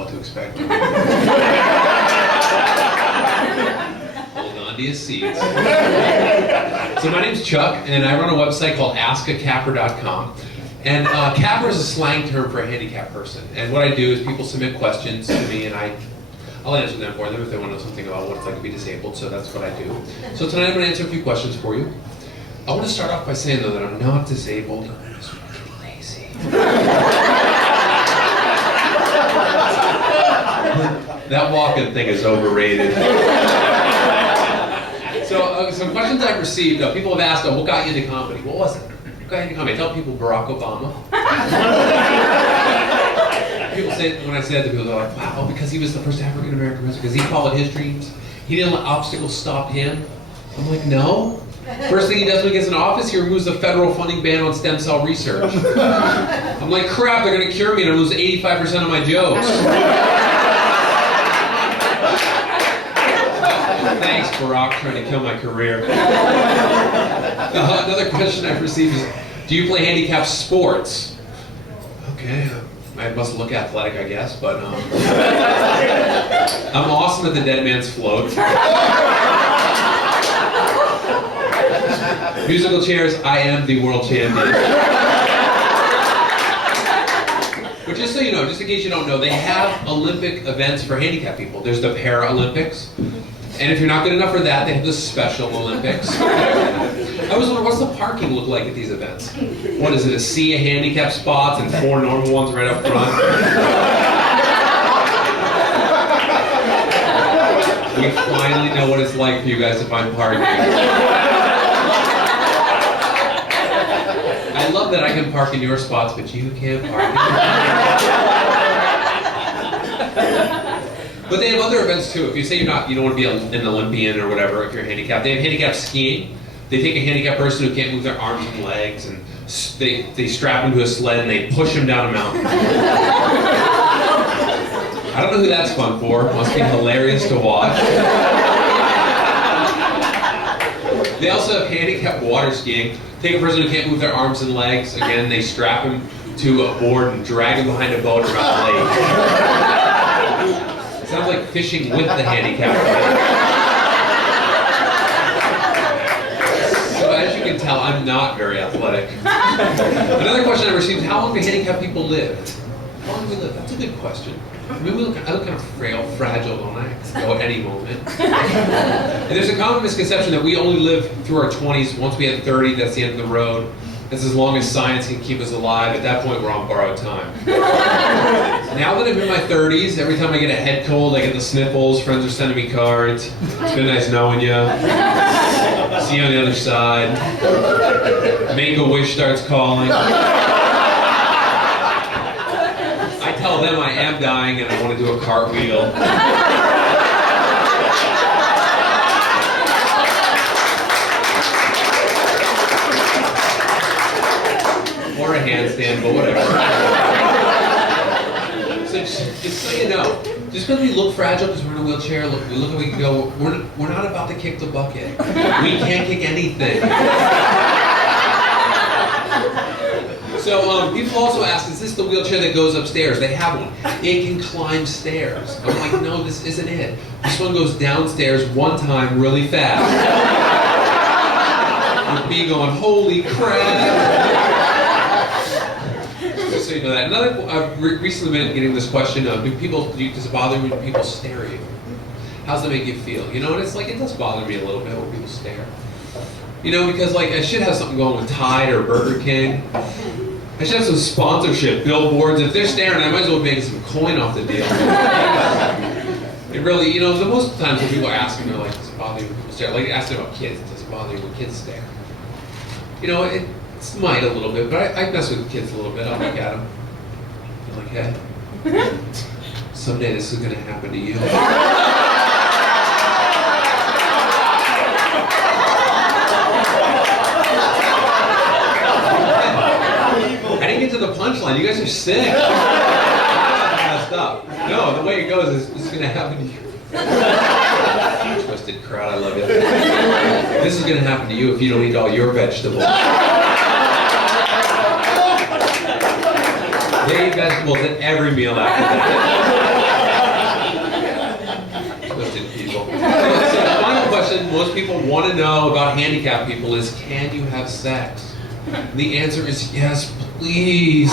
what to expect. Hold on to your seats. So my name's Chuck, and I run a website called AskACapper.com. And capper is a slang term for a handicapped person. And what I do is people submit questions to me, and I'll answer them for them if they want to know something about what it's like to be disabled. So that's what I do. So tonight I'm going to answer a few questions for you. I want to start off by saying, though, that I'm not disabled. I'm just fucking lazy. That walking thing is overrated. So some questions I've received, people have asked, what got you into comedy? What was it? What got you into comedy? I tell people Barack Obama. People say, when I say that to people, they're like, wow, because he was the first African-American president, because he followed his dreams. He didn't let obstacles stop him. I'm like, no. First thing he does when he gets in office, he removes the federal funding ban on stem cell research. I'm like, crap, they're going to cure me and I lose 85% of my jokes. Thanks, Barack, trying to kill my career. Another question I've received is, do you play handicapped sports? Okay, I must look athletic, I guess, but I'm awesome at the dead man's float. Musical chairs, I am the world champion. But just so you know, just in case you don't know, they have Olympic events for handicapped people. There's the Paralympics. And if you're not good enough for that, they have the Special Olympics. I was wondering, what's the parking look like at these events? What is it, a sea of handicapped spots and 4 normal ones right up front? We finally know what it's like for you guys to find parking. I love that I can park in your spots, but you can't park. But they have other events too. If you say you don't want to be an Olympian or whatever, if you're handicapped, they have handicapped skiing. They take a handicapped person who can't move their arms and legs, and they strap him to a sled and they push him down a mountain. I don't know who that's fun for. It must be hilarious to watch. They also have handicapped water skiing. Take a person who can't move their arms and legs. Again, they strap him to a board and drag him behind a boat around the lake. Sounds like fishing with the handicap. So as you can tell, I'm not very athletic. Another question I received is, how long do handicapped people live? How long do we live? That's a good question. I mean, I look kind of frail, fragile, don't I? I could go at any moment. And there's a common misconception that we only live through our 20s. Once we hit 30, that's the end of the road. That's as long as science can keep us alive. At that point, we're on borrowed time. Now that I'm in my 30s, every time I get a head cold, I get the sniffles, friends are sending me cards. It's been nice knowing you. See you on the other side. Make-A-Wish starts calling. I tell them I am dying and I want to do a cartwheel. Or a handstand, but whatever. So just so you know, just because we look fragile because we're in a wheelchair, we look how we can go, we're not about to kick the bucket. We can't kick anything. So people also ask, is this the wheelchair that goes upstairs? They have one. It can climb stairs. I'm like, no, this isn't it. This one goes downstairs one time really fast. With me going, holy crap. So you know that. I've recently been getting this question of, does it bother you when people stare at you? How's that make you feel? You know, and it's like, it does bother me a little bit when people stare. You know, because like, I should have something going with Tide or Burger King. I should have some sponsorship, billboards. If they're staring, I might as well make some coin off the deal. It really, you know, the most times when people are asking, they're like, does it bother you when people stare? Like, ask them about kids, does it bother you when kids stare? You know, it might a little bit, but I mess with kids a little bit. I'll look at them. I'm like, hey, someday this is going to happen to you. I didn't get to the punchline. You guys are sick. Messed up. No, the way it goes is this is going to happen to you. Twisted crowd, I love it. This is going to happen to you if you don't eat all your vegetables. They eat vegetables at every meal after that. twisted people. So the final question most people want to know about handicapped people is, can you have sex? The answer is yes, please.